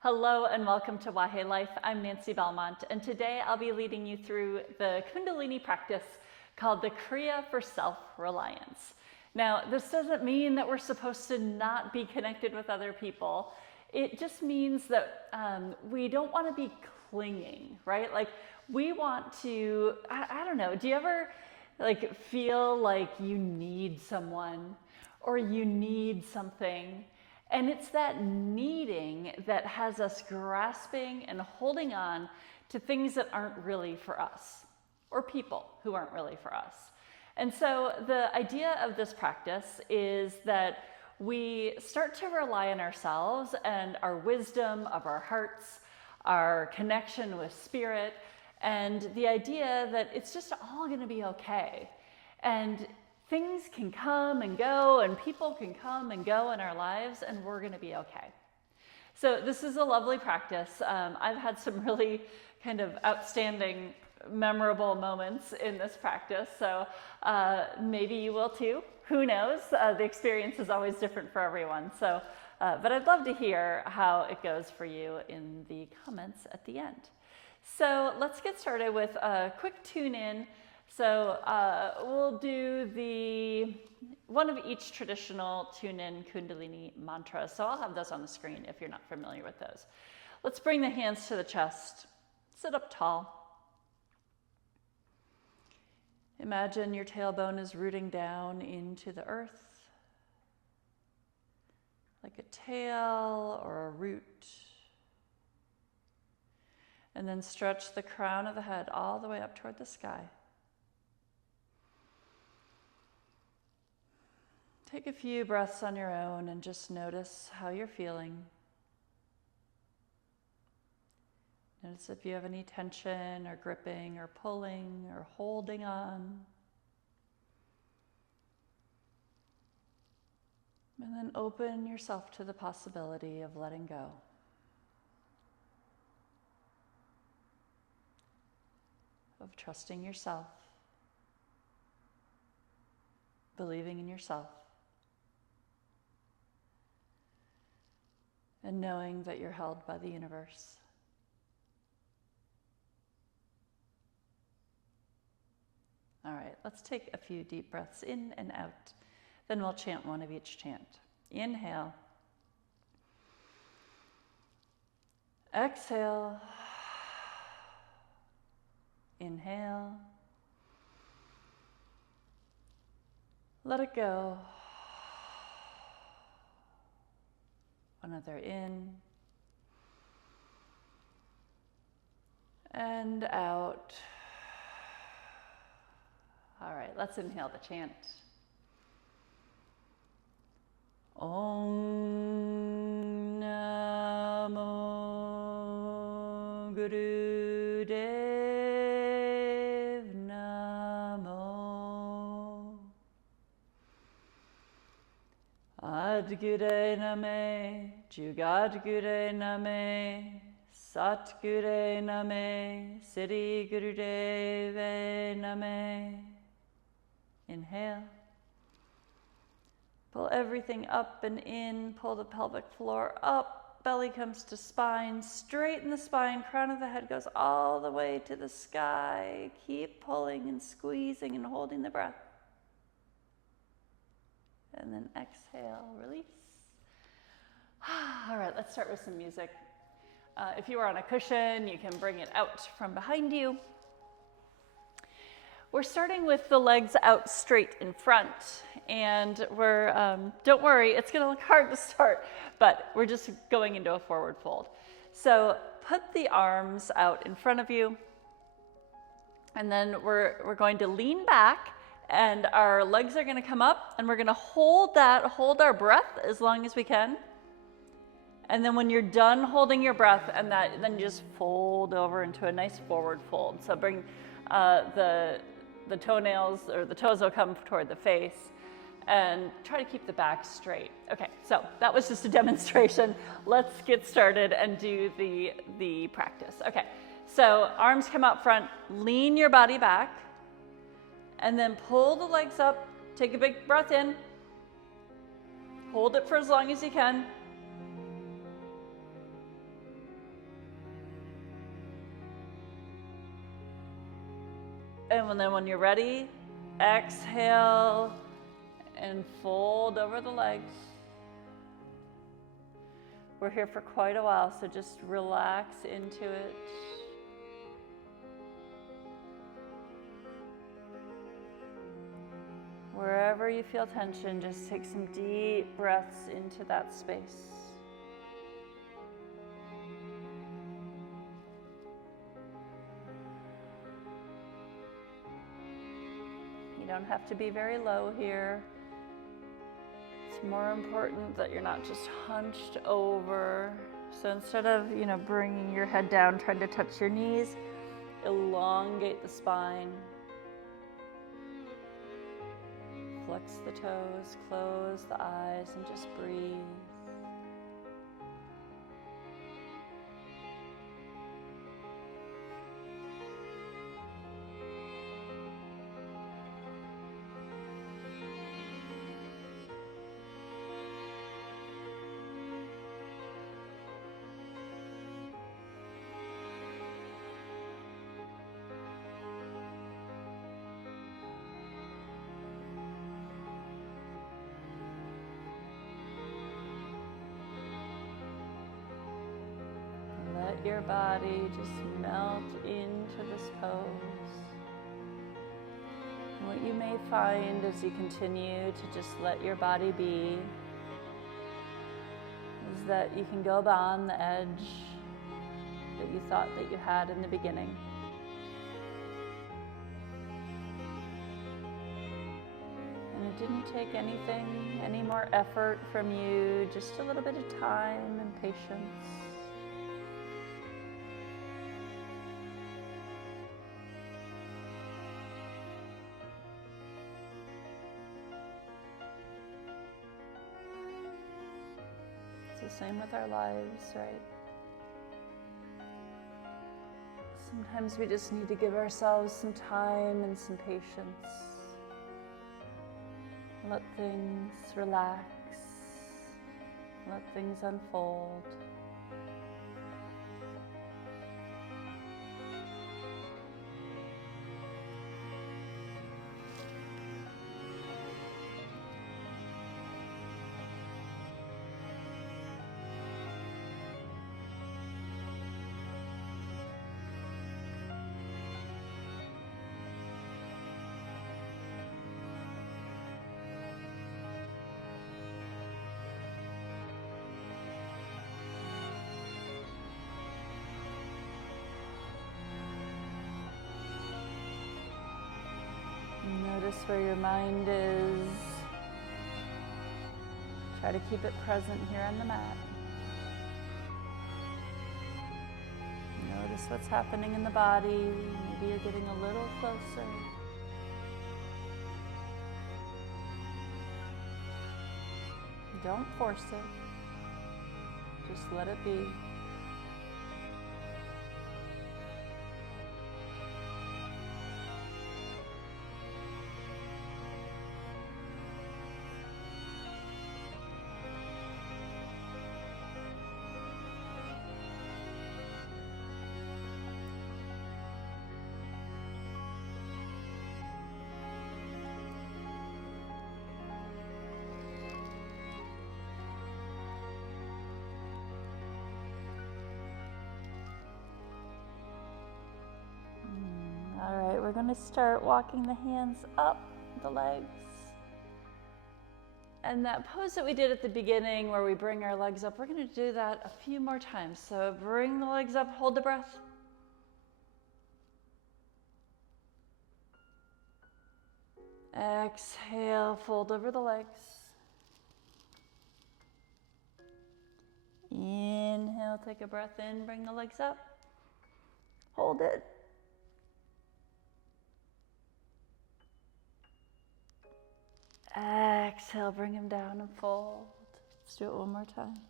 Hello and welcome to Wahe Life. I'm Nancy Belmont, and today I'll be leading you through the Kundalini practice called the Kriya for self-reliance. Now, this doesn't mean that we're supposed to not be connected with other people. It just means that we don't want to be clinging, right? Like we want to, I don't know, do you ever feel like you need someone or you need something? And it's that needing that has us grasping and holding on to things that aren't really for us, or people who aren't really for us. And so the idea of this practice is that we start to rely on ourselves and our wisdom of our hearts, our connection with spirit, and the idea that it's just all going to be okay. And things can come and go, and people can come and go in our lives, and we're going to be okay. So this is a lovely practice. I've had some really kind of outstanding, memorable moments in this practice. So maybe you will too. Who knows? The experience is always different for everyone. So, but I'd love to hear how it goes for you in the comments at the end. So let's get started with a quick tune-in. So we'll do one of each traditional tune-in Kundalini mantras. So I'll have those on the screen if you're not familiar with those. Let's bring the hands to the chest. Sit up tall. Imagine your tailbone is rooting down into the earth, like a tail or a root. And then stretch the crown of the head all the way up toward the sky. Take a few breaths on your own and just notice how you're feeling. Notice if you have any tension or gripping or pulling or holding on. And then open yourself to the possibility of letting go. Of trusting yourself. Believing in yourself. And knowing that you're held by the universe. All right, let's take a few deep breaths in and out. Then we'll chant one of each chant. Inhale. Exhale. Inhale. Let it go. Another in and out. All right, let's inhale the chant. Om Namo Guru Dev Namo Adgure Name Jugadgure Name Satgure Name Siddhi Gurudeve Name. Inhale. Pull everything up and in. Pull the pelvic floor up. Belly comes to spine. Straighten the spine. Crown of the head goes all the way to the sky. Keep pulling and squeezing and holding the breath. And then exhale, release. All right, let's start with some music. If you are on a cushion, you can bring it out from behind you. We're starting with the legs out straight in front, and don't worry, it's gonna look hard to start, but we're just going into a forward fold. So put the arms out in front of you, and then we're going to lean back, and our legs are gonna come up, and we're gonna hold our breath as long as we can. And then when you're done holding your breath, then just fold over into a nice forward fold. So bring the toenails, or the toes will come toward the face, and try to keep the back straight. Okay, so that was just a demonstration. Let's get started and do the practice. Okay, so arms come out front, lean your body back, and then pull the legs up. Take a big breath in. Hold it for as long as you can. And then when you're ready, exhale and fold over the legs. We're here for quite a while, so just relax into it. Wherever you feel tension, just take some deep breaths into that space. You don't have to be very low here. It's more important that you're not just hunched over. So instead of, bringing your head down, trying to touch your knees, elongate the spine. Flex the toes, close the eyes, and just breathe. Let your body just melt into this pose. And what you may find as you continue to just let your body be is that you can go beyond the edge that you thought that you had in the beginning. And it didn't take any more effort from you, just a little bit of time and patience. It's the same with our lives, right? Sometimes we just need to give ourselves some time and some patience. Let things relax. Let things unfold. Notice where your mind is. Try to keep it present here on the mat. Notice what's happening in the body. Maybe you're getting a little closer. Don't force it. Just let it be. All right, we're going to start walking the hands up the legs. And that pose that we did at the beginning where we bring our legs up, we're going to do that a few more times. So bring the legs up, hold the breath. Exhale, fold over the legs. Inhale, take a breath in, bring the legs up. Hold it. Exhale, bring them down and fold. Let's do it one more time.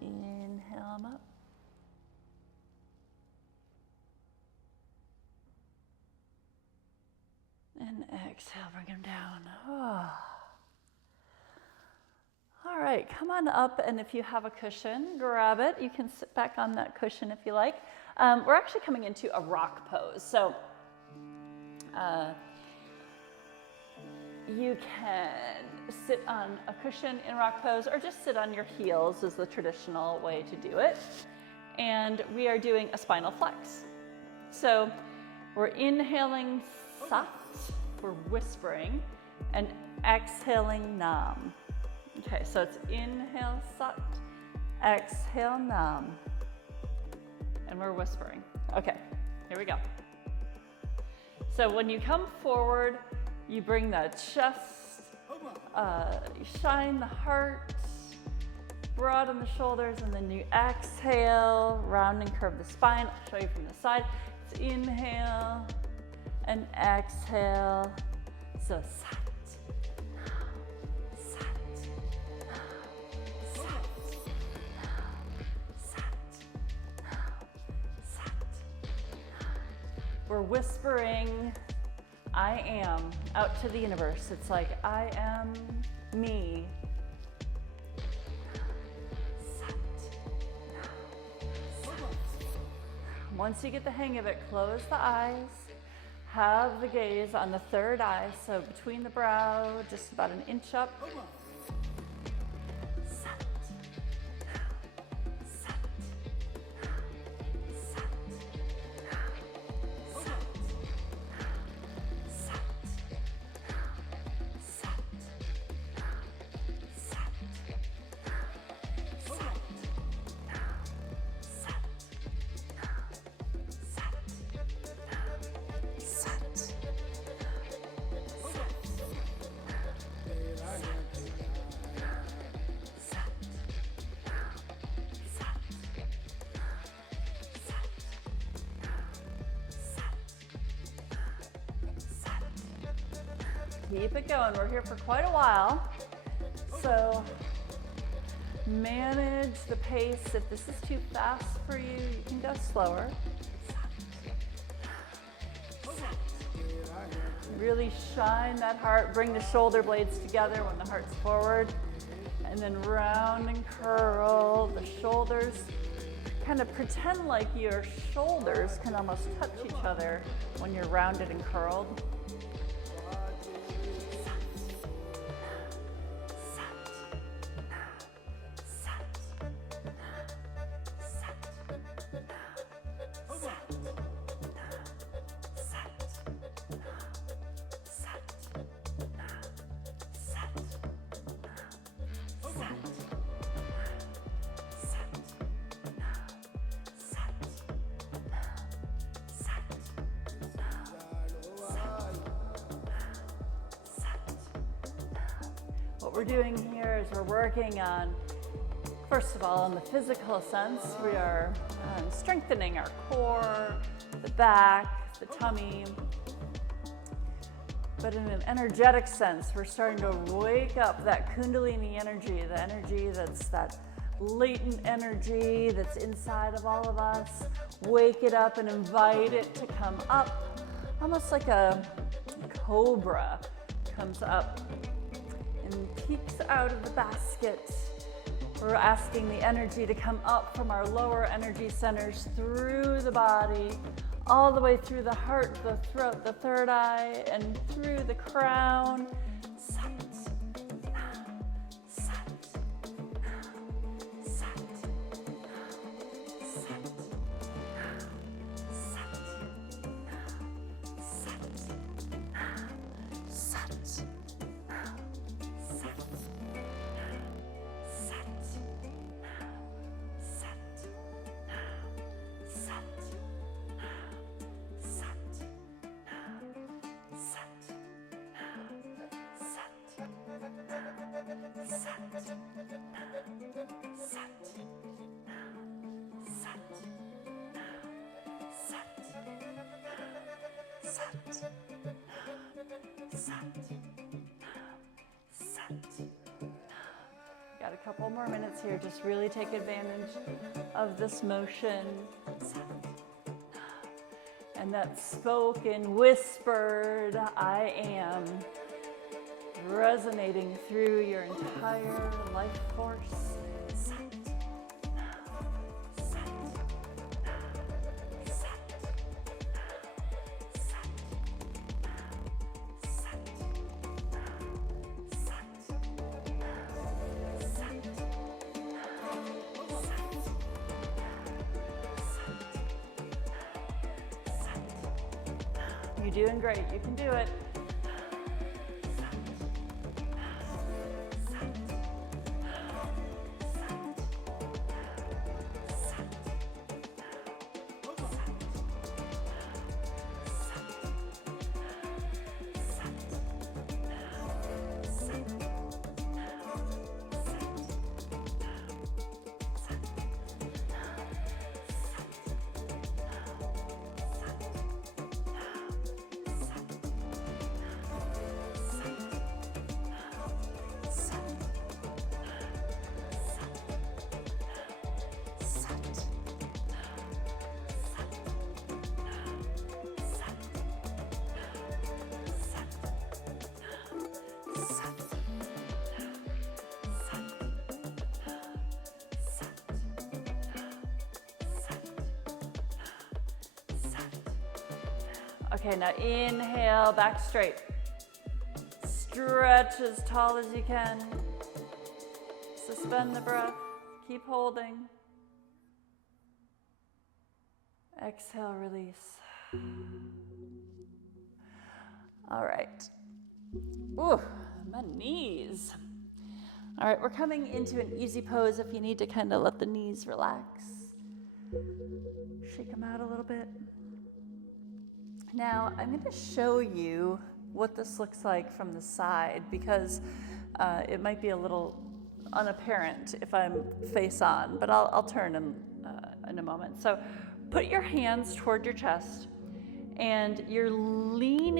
Inhale them up. And exhale, bring them down. Oh. All right, come on up, and if you have a cushion, grab it. You can sit back on that cushion if you like. We're actually coming into a rock pose. So You can sit on a cushion in rock pose or just sit on your heels is the traditional way to do it. And we are doing a spinal flex. So we're inhaling sat, we're whispering, and exhaling nam. Okay, so it's inhale sat, exhale nam, and we're whispering. Okay, here we go. So when you come forward, you bring the chest, you shine the heart, broaden the shoulders, and then you exhale, round and curve the spine. I'll show you from the side. It's inhale and exhale. So sat, sat, sat, sat, sat. We're whispering, I am, out to the universe. It's like, I am me. Sat. Sat. Once you get the hang of it, close the eyes. Have the gaze on the third eye, so between the brow, just about an inch up. Sat. Sat. Sat. Keep it going. We're here for quite a while. So manage the pace. If this is too fast for you, you can go slower. Really shine that heart. Bring the shoulder blades together when the heart's forward. And then round and curl the shoulders. Kind of pretend like your shoulders can almost touch each other when you're rounded and curled. What we're doing here is we're working on, first of all, on the physical sense, we are strengthening our core, the back, the tummy. But in an energetic sense, we're starting to wake up that Kundalini energy, the energy that's that latent energy that's inside of all of us. Wake it up and invite it to come up, almost like a cobra comes up and peeks out of the basket. We're asking the energy to come up from our lower energy centers through the body, all the way through the heart, the throat, the third eye, and through the crown. Sat, sat, sat, sat, sat, sat, sat. Got a couple more minutes here. Just really take advantage of this motion. And that spoken, whispered, I am, resonating through your entire life force. You're doing great. You can do it. Okay, now inhale, back straight. Stretch as tall as you can. Suspend the breath. Keep holding. Exhale, release. All right. Ooh, my knees. All right, we're coming into an easy pose if you need to kind of let the knees relax. Shake them out a little bit. Now, I'm going to show you what this looks like from the side because it might be a little unapparent if I'm face on, but I'll turn in a moment. So put your hands toward your chest and you lean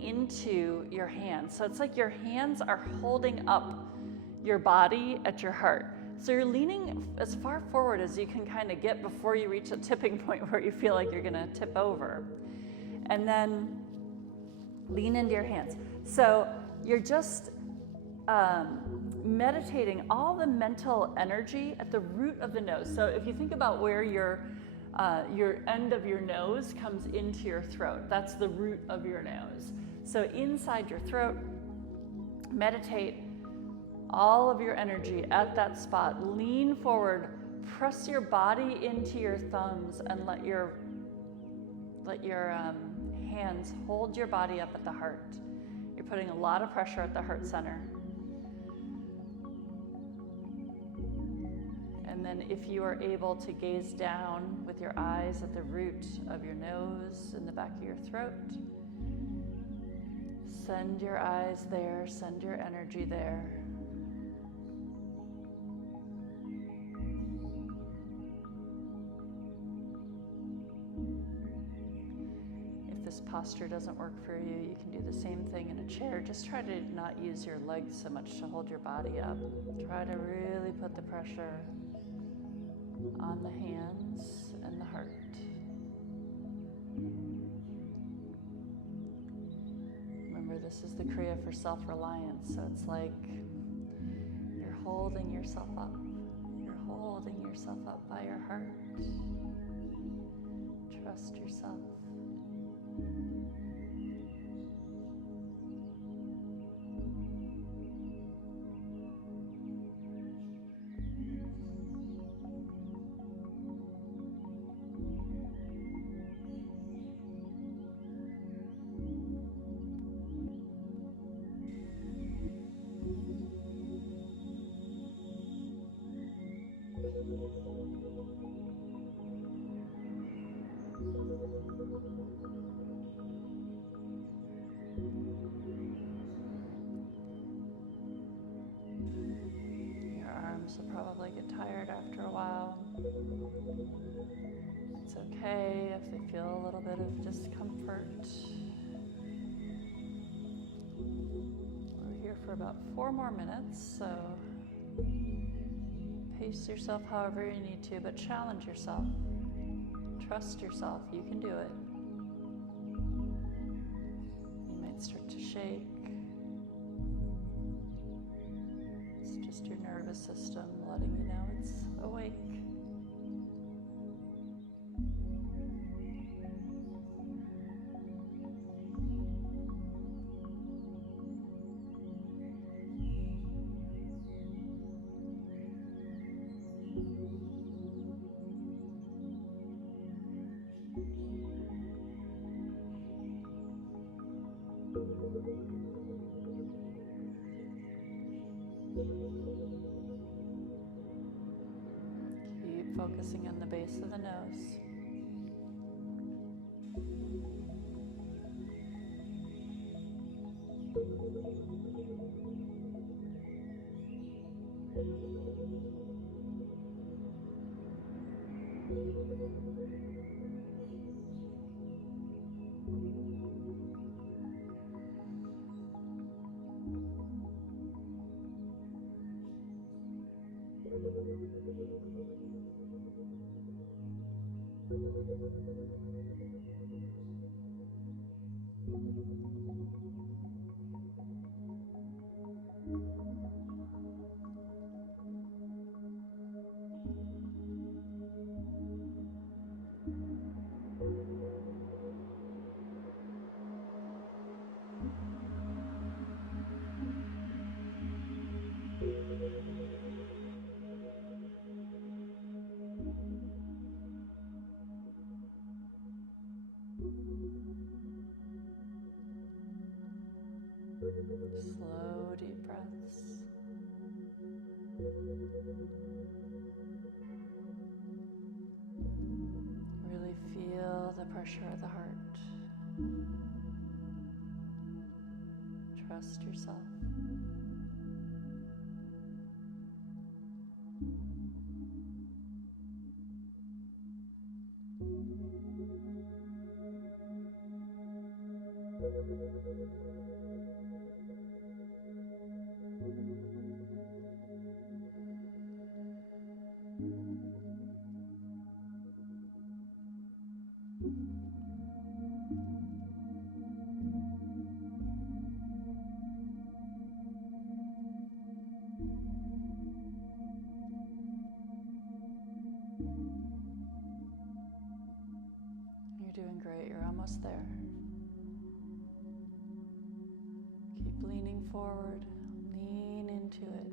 into your hands. So it's like your hands are holding up your body at your heart. So you're leaning as far forward as you can kind of get before you reach a tipping point where you feel like you're going to tip over. And then lean into your hands. So you're just meditating all the mental energy at the root of the nose. So if you think about where your end of your nose comes into your throat, that's the root of your nose. So inside your throat, meditate all of your energy at that spot. Lean forward, press your body into your thumbs, and let your hands hold your body up at the heart. You're putting a lot of pressure at the heart center. And then if you are able to gaze down with your eyes at the root of your nose and the back of your throat, send your eyes there, send your energy there. Posture doesn't work for you, you can do the same thing in a chair. Just try to not use your legs so much to hold your body up. Try to really put the pressure on the hands and the heart. Remember, this is the Kriya for self-reliance, so it's like you're holding yourself up. You're holding yourself up by your heart. Trust yourself. Will probably get tired after a while. It's okay if they feel a little bit of discomfort. We're here for about 4 more minutes, so pace yourself however you need to, but challenge yourself. Trust yourself, you can do it. You might start to shake. Your nervous system letting you know it's awake. Keep focusing on the base of the nose. Slow, deep breaths. Really feel the pressure of the heart. Trust yourself. You're doing great. You're almost there. Keep leaning forward. Lean into it.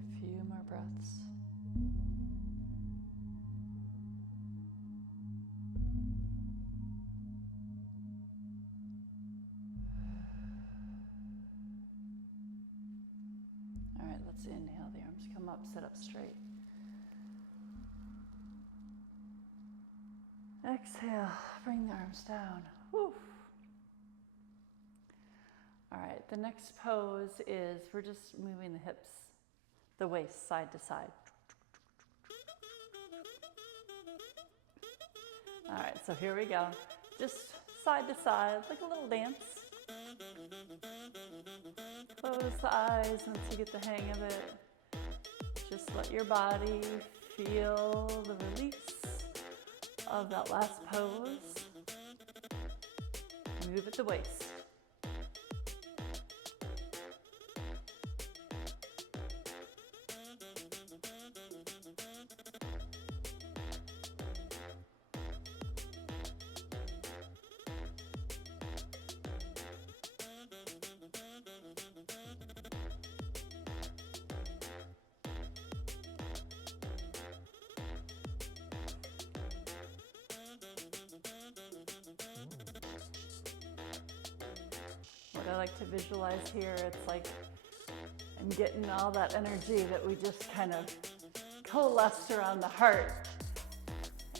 A few more breaths. All right, let's inhale. The arms come up, sit up straight. Exhale, bring the arms down. Whew. All right, the next pose is we're just moving the hips, the waist side to side. All right, so here we go. Just side to side, like a little dance. Close the eyes once you get the hang of it. Just let your body feel the release of that last pose. Move at the waist. What I like to visualize here, it's like I'm getting all that energy that we just kind of coalesced around the heart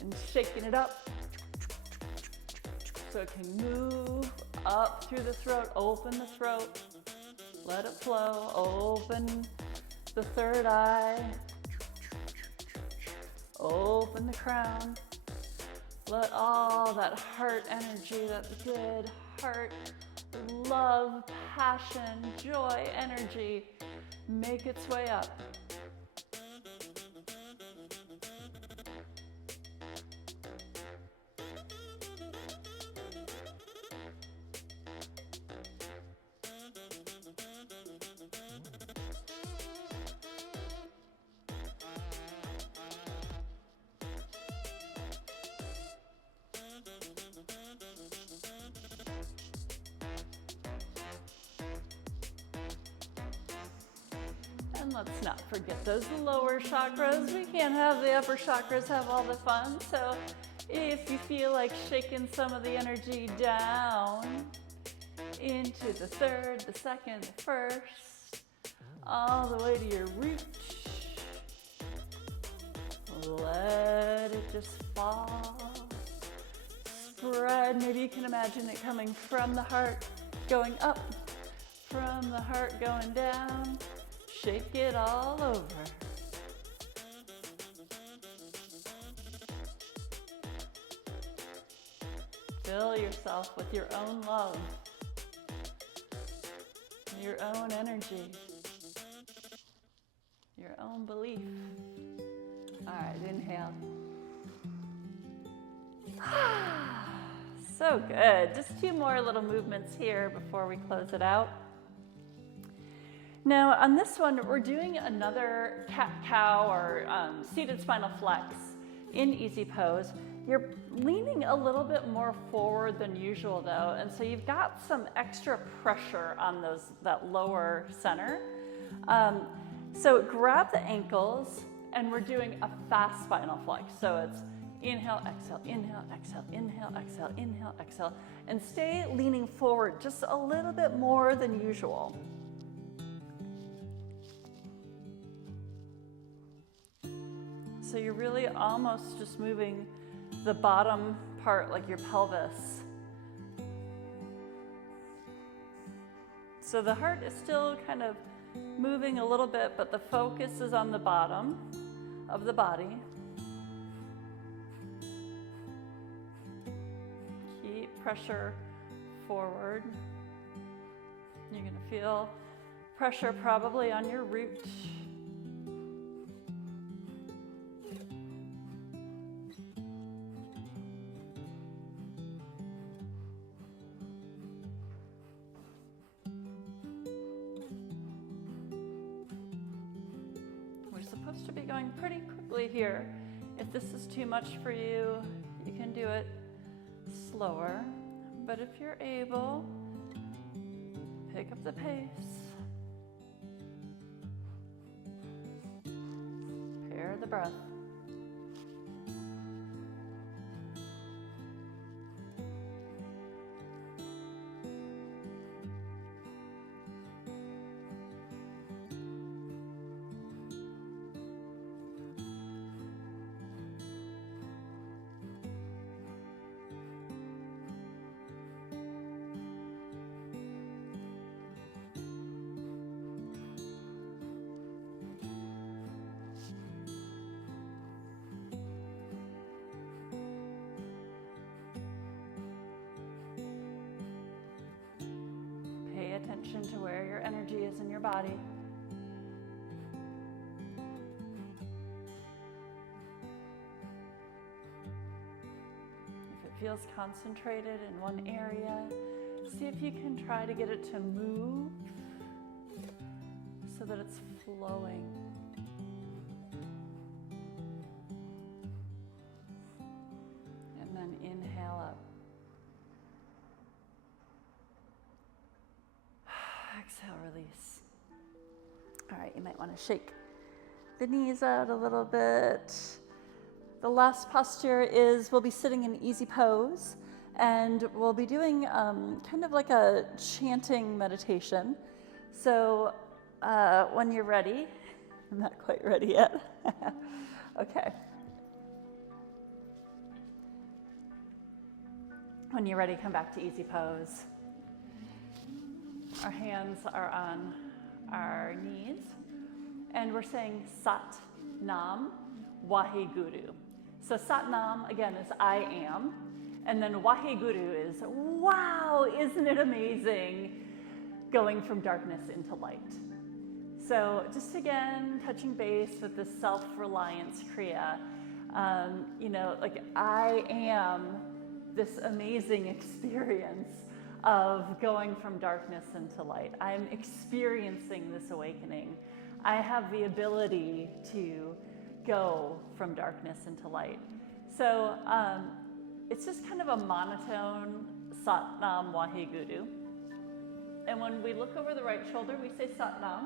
and shaking it up so it can move up through the throat. Open the throat, let it flow. Open the third eye, open the crown. Let all that heart energy, that good heart love, passion, joy, energy make its way up. And let's not forget those lower chakras. We can't have the upper chakras have all the fun. So if you feel like shaking some of the energy down into the third, the second, the first, all the way to your root, let it just fall. Spread. Maybe you can imagine it coming from the heart, going up, from the heart going down. Shake it all over. Fill yourself with your own love, your own energy, your own belief. All right, inhale. So good. Just 2 more little movements here before we close it out. Now on this one, we're doing another cat-cow or seated spinal flex in easy pose. You're leaning a little bit more forward than usual though, and so you've got some extra pressure on that lower center. So grab the ankles, and we're doing a fast spinal flex. So it's inhale, exhale, inhale, exhale, inhale, exhale, inhale, exhale, and stay leaning forward just a little bit more than usual. So you're really almost just moving the bottom part, like your pelvis. So the heart is still kind of moving a little bit, but the focus is on the bottom of the body. Keep pressure forward. You're going to feel pressure probably on your root. To be going pretty quickly here. If this is too much for you, you can do it slower. But if you're able, pick up the pace. Pair the breath. Attention to where your energy is in your body. If it feels concentrated in one area, see if you can try to get it to move so that it's flowing. And then inhale up. Exhale, release. All right, you might want to shake the knees out a little bit. The last posture is we'll be sitting in easy pose, and we'll be doing kind of like a chanting meditation. So when you're ready, I'm not quite ready yet. Okay. When you're ready, come back to easy pose. Our hands are on our knees, and we're saying Sat Nam Waheguru. So Sat Nam, again, is I am, and then Waheguru is, wow, isn't it amazing, going from darkness into light. So just again, touching base with this self-reliance Kriya, like I am this amazing experience of going from darkness into light. I'm experiencing this awakening. I have the ability to go from darkness into light. So it's just kind of a monotone Sat Nam Waheguru. And when we look over the right shoulder, we say Sat Nam.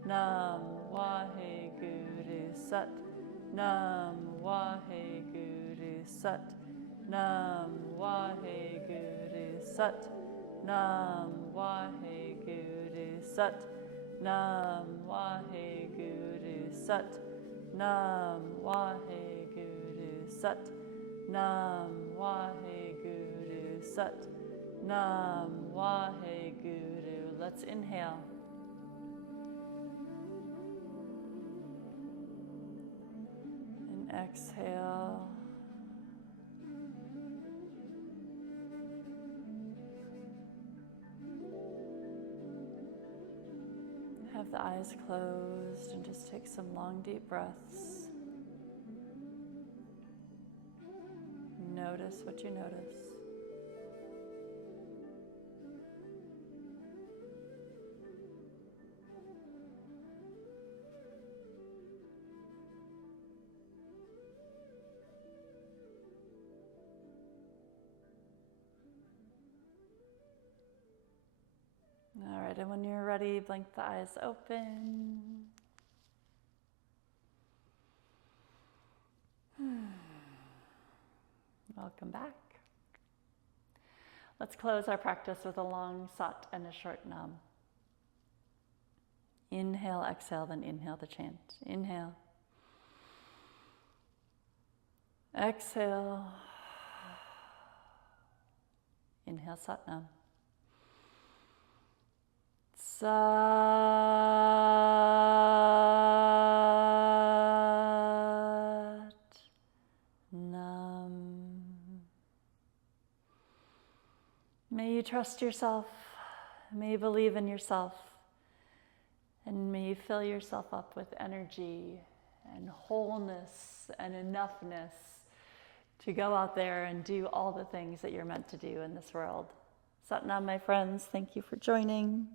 Nam Waheguru Sat. Nam Waheguru Sat. Nam Waheguru Sat. Nam Waheguru Sat. Nam Waheguru Sat. Nam Waheguru Sat. Nam Waheguru Sat. Nam Waheguru. Let's inhale. And exhale. Have the eyes closed and just take some long, deep breaths. Notice what you notice. All right, and when you're ready, blink the eyes open. Welcome back. Let's close our practice with a long sat and a short nam. Inhale, exhale, then inhale the chant. Inhale. Exhale. Inhale, sat nam. Sat Nam. May you trust yourself, may you believe in yourself, and may you fill yourself up with energy and wholeness and enoughness to go out there and do all the things that you're meant to do in this world. Sat Nam, my friends, thank you for joining.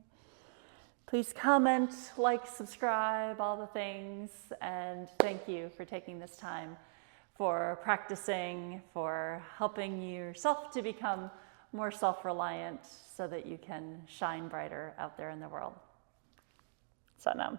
Please comment, like, subscribe, all the things, and thank you for taking this time, for practicing, for helping yourself to become more self-reliant so that you can shine brighter out there in the world. Sat Nam.